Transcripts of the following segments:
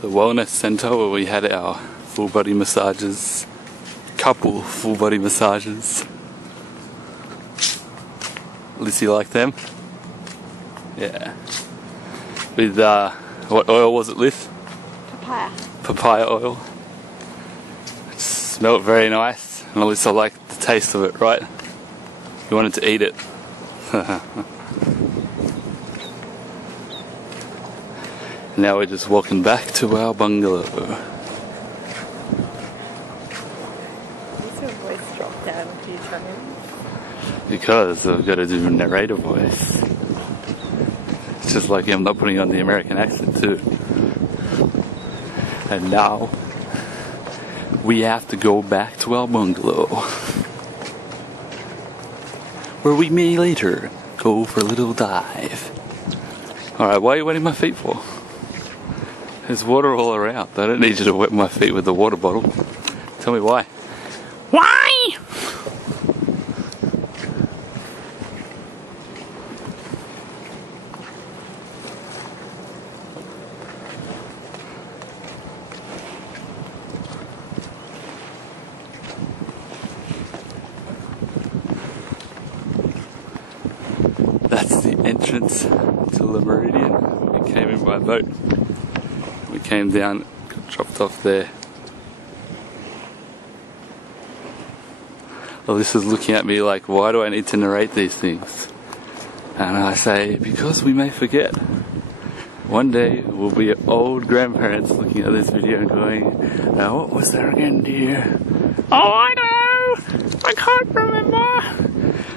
the wellness centre where we had our full body massages, couple full body massages. Lissy liked them. Yeah. With what oil was it, Liz? Papaya. Papaya oil. It smelled very nice, and Alyssa liked the taste of it, right? You wanted to eat it. Now we're just walking back to our bungalow. What's your voice dropped down a few times? Because I've got to do a narrator voice. It's just like I'm not putting on the American accent too. And now we have to go back to our bungalow, where we may later go for a little dive. Alright, why are you wetting my feet for? There's water all around. I don't need you to wet my feet with the water bottle. Tell me why. Why? That's the entrance to the Meridien. We came in by boat. We came down, got dropped off there. Alyssa's looking at me like, why do I need to narrate these things? And I say, because we may forget. One day we'll be old grandparents looking at this video and going, now what was there again, dear? Oh, I know! I can't remember!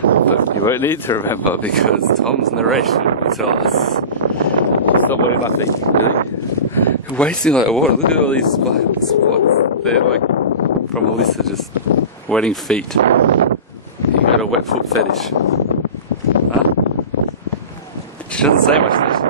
But you won't need to remember because Tom's narration will tell us. Stop wetting my feet, really? You're wasting like water. Look at all these spots. They're like from Alyssa just wetting feet. You got a wet foot fetish. Huh? She doesn't say much, does she?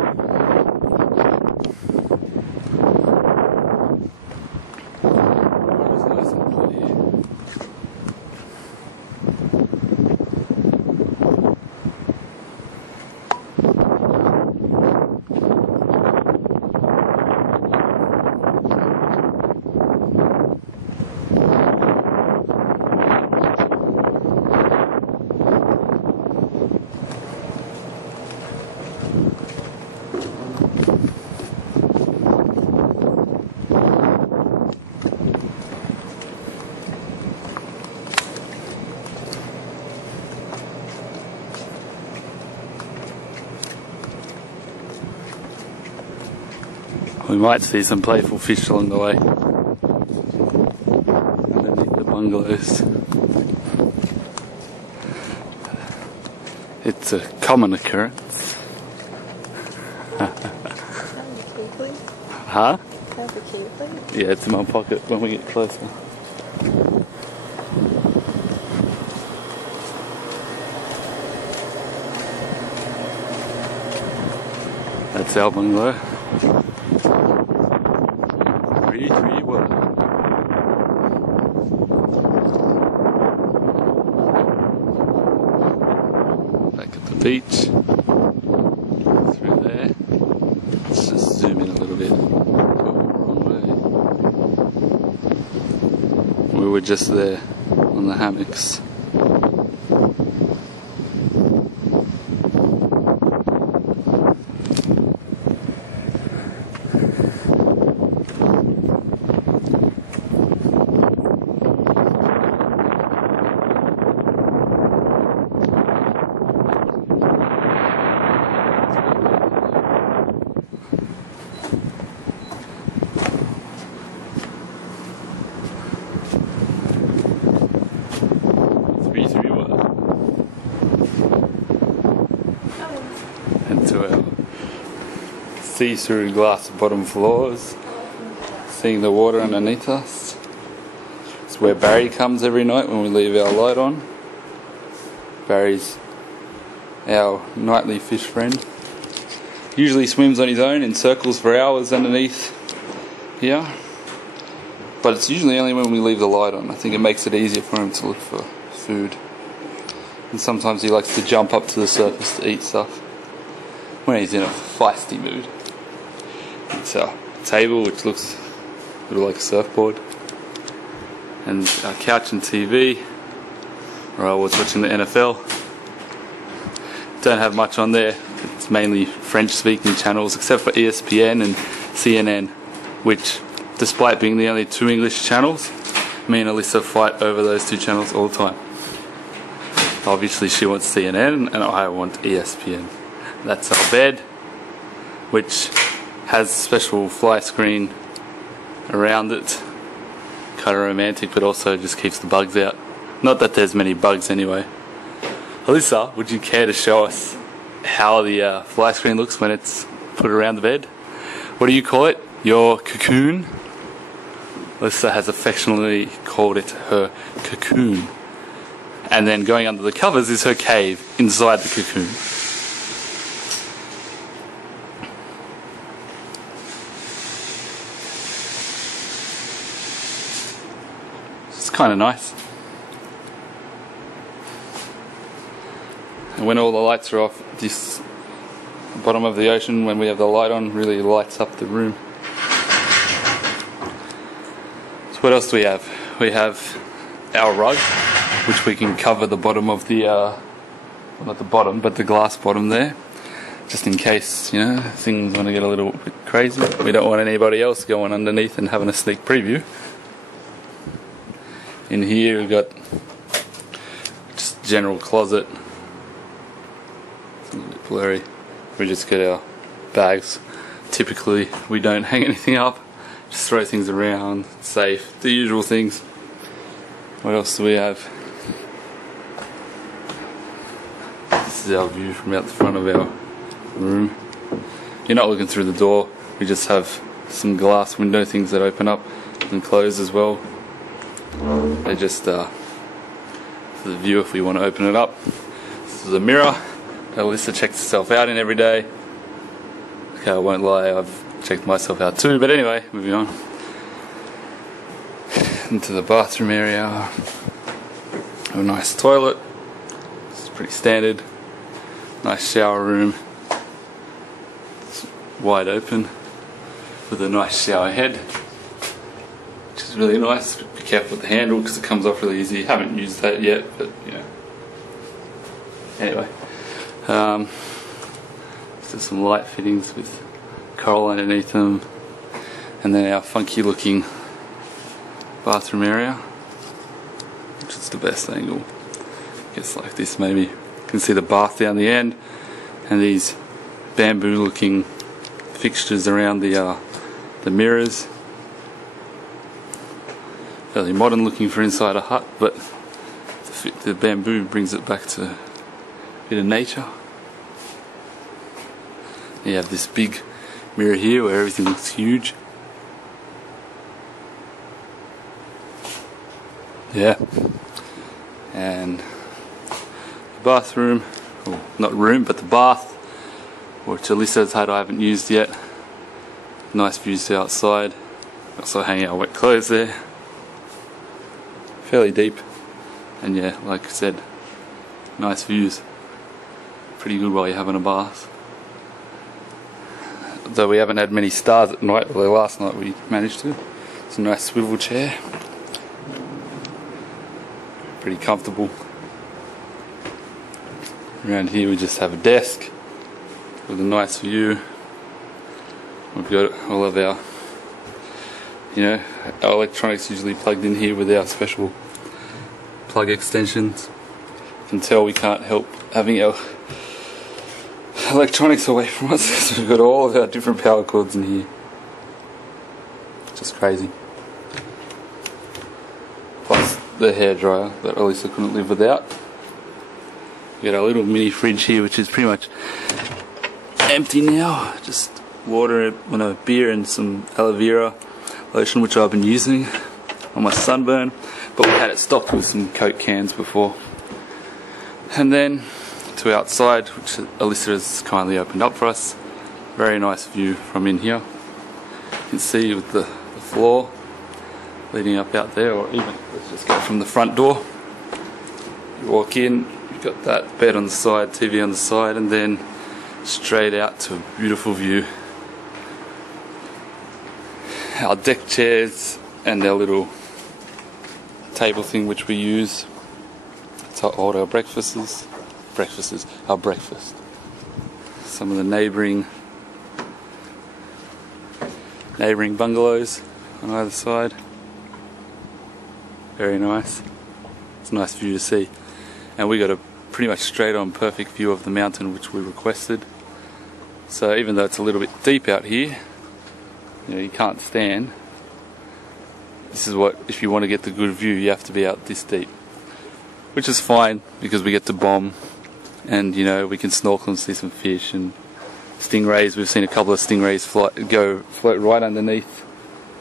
We might see some playful fish along the way. Underneath the bungalows. It's a common occurrence. Huh? Yeah, it's in my pocket when we get closer. That's our bungalow. 331. Back at the beach. Through there. Let's just zoom in a little bit. Oh, wrong way. We were just there on the hammocks. Into our see-through glass bottom floors, seeing the water underneath us. It's where Barry comes every night when we leave our light on. Barry's our nightly fish friend. Usually swims on his own in circles for hours underneath here, but it's usually only when we leave the light on. I think it makes it easier for him to look for food, and sometimes he likes to jump up to the surface to eat stuff when he's in a feisty mood. It's our table which looks a little like a surfboard, and our couch and TV where I was watching the NFL. Don't have much on there. It's mainly French speaking channels except for ESPN and CNN, which despite being the only two English channels, me and Alyssa fight over those two channels all the time. Obviously she wants CNN and I want ESPN. That's our bed, which has a special fly screen around it. Kind of romantic, but also just keeps the bugs out. Not that there's many bugs anyway. Alyssa, would you care to show us how the fly screen looks when it's put around the bed? What do you call it? Your cocoon? Alyssa has affectionately called it her cocoon. And then going under the covers is her cave inside the cocoon. It's kind of nice. And when all the lights are off, this bottom of the ocean, when we have the light on, really lights up the room. So what else do we have? We have our rug, which we can cover the bottom of the, well, not the bottom, but the glass bottom there, just in case, you know, things want to get a little bit crazy. We don't want anybody else going underneath and having a sneak preview. In here we've got just general closet. It's a little bit blurry. We just get our bags. Typically we don't hang anything up, just throw things around, safe, the usual things. What else do we have? This is our view from out the front of our room. You're not looking through the door, we just have some glass window things that open up and close as well. They're just for the view if we want to open it up. This is a mirror that Alyssa checks herself out in every day. Okay, I won't lie, I've checked myself out too, but anyway, moving on. Into the bathroom area. Have a nice toilet. It's pretty standard. Nice shower room. It's wide open with a nice shower head, which is really nice. Be careful with the handle because it comes off really easy. Haven't used that yet, but you know. Anyway, just some light fittings with coral underneath them, and then our funky looking bathroom area, which is the best angle. I guess like this maybe. You can see the bath down the end, and these bamboo looking fixtures around the mirrors. Fairly modern looking for inside a hut, but the bamboo brings it back to a bit of nature. You have this big mirror here where everything looks huge. Yeah. And the bathroom, or not room, but the bath, which Alyssa's had I haven't used yet. Nice views outside. Also hanging our wet clothes there. Fairly deep. And yeah, like I said, nice views. Pretty good while you're having a bath. Though we haven't had many stars at night, although last night we managed to. It's a nice swivel chair. Pretty comfortable. Around here we just have a desk with a nice view. We've got all of our, you know, our electronics usually plugged in here with our special plug extensions. You can tell we can't help having our electronics away from us, so we've got all of our different power cords in here. Just crazy. Plus the hairdryer that Alyssa couldn't live without. We got our little mini fridge here, which is pretty much empty now. Just water, beer and some aloe vera lotion, which I've been using on my sunburn, but we had it stocked with some Coke cans before. And then to outside, which Alyssa has kindly opened up for us. Very nice view from in here. You can see with the floor leading up out there, or even let's just go from the front door. You walk in, you've got that bed on the side, TV on the side, and then straight out to a beautiful view our deck chairs and our little table thing which we use to hold our breakfasts. Our breakfast. Some of the neighbouring bungalows on either side. Very nice. It's a nice view to see. And we got a pretty much straight on perfect view of the mountain which we requested. So even though it's a little bit deep out here, you know, you can't stand. This is what, if you want to get the good view, you have to be out this deep. Which is fine because we get to bomb and, you know, we can snorkel and see some fish and stingrays. We've seen a couple of stingrays float right underneath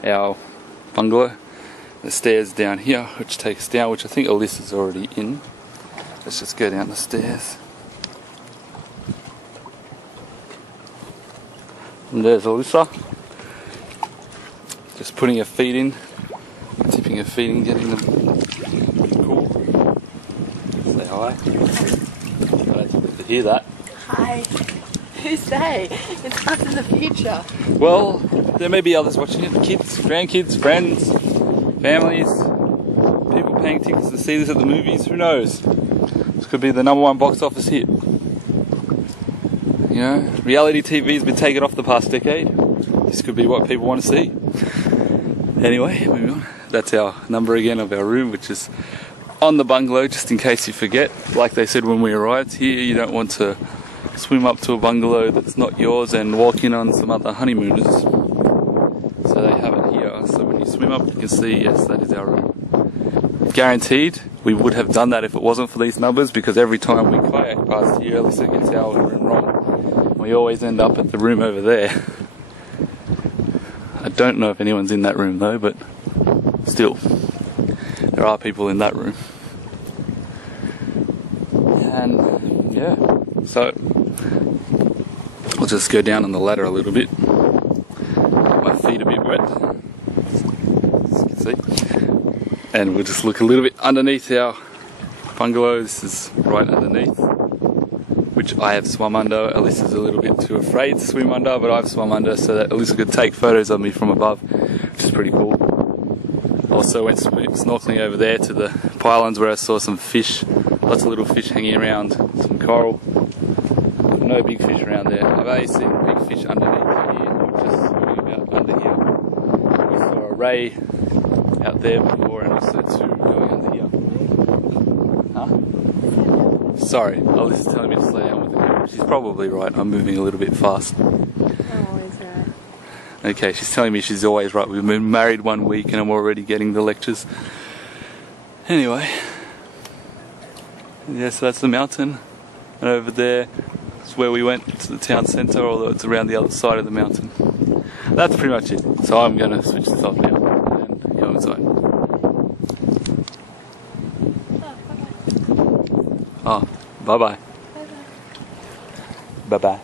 our bungalow. The stairs down here which take us down, which I think Alyssa's already in. Let's just go down the stairs. And there's Alyssa. Just putting her feet in, tipping her feet in, getting them pretty cool. Say hi. I don't think they could hear that. Hi. Who's they? It's us in the future. Well, there may be others watching it. Kids, grandkids, friends, families, people paying tickets to see this at the movies. Who knows? This could be the #1 box office hit. You know, reality TV has been taken off the past decade. This could be what people want to see. Anyway, moving on. That's our number again of our room, which is on the bungalow, just in case you forget. Like they said when we arrived here, you don't want to swim up to a bungalow that's not yours and walk in on some other honeymooners. So they have it here. So when you swim up, you can see, yes, that is our room. Guaranteed, we would have done that if it wasn't for these numbers, because every time we kayak past here, Alyssa gets our room wrong. We always end up at the room over there. I don't know if anyone's in that room though, but still, there are people in that room. And yeah, so I'll just go down on the ladder a little bit. My feet a bit wet, as you can see. And we'll just look a little bit underneath our bungalow. This is right underneath, which I have swum under. Alyssa's a little bit too afraid to swim under, but I've swum under so that Alyssa could take photos of me from above, which is pretty cool. Also went snorkeling over there to the pylons where I saw some fish, lots of little fish hanging around, some coral. No big fish around there. I've only seen big fish underneath here, just swimming about under here. We saw a ray out there before and also two going under here. Huh? Sorry, Alyssa's telling me to slow down with the camera. She's probably right, I'm moving a little bit fast. I'm always right. Okay, she's telling me she's always right. We've been married 1 week and I'm already getting the lectures. Anyway. Yeah, so that's the mountain. And over there is where we went to the town centre, although it's around the other side of the mountain. That's pretty much it. So I'm going to switch this off now and go inside. Oh, bye-bye. Bye-bye. Bye-bye.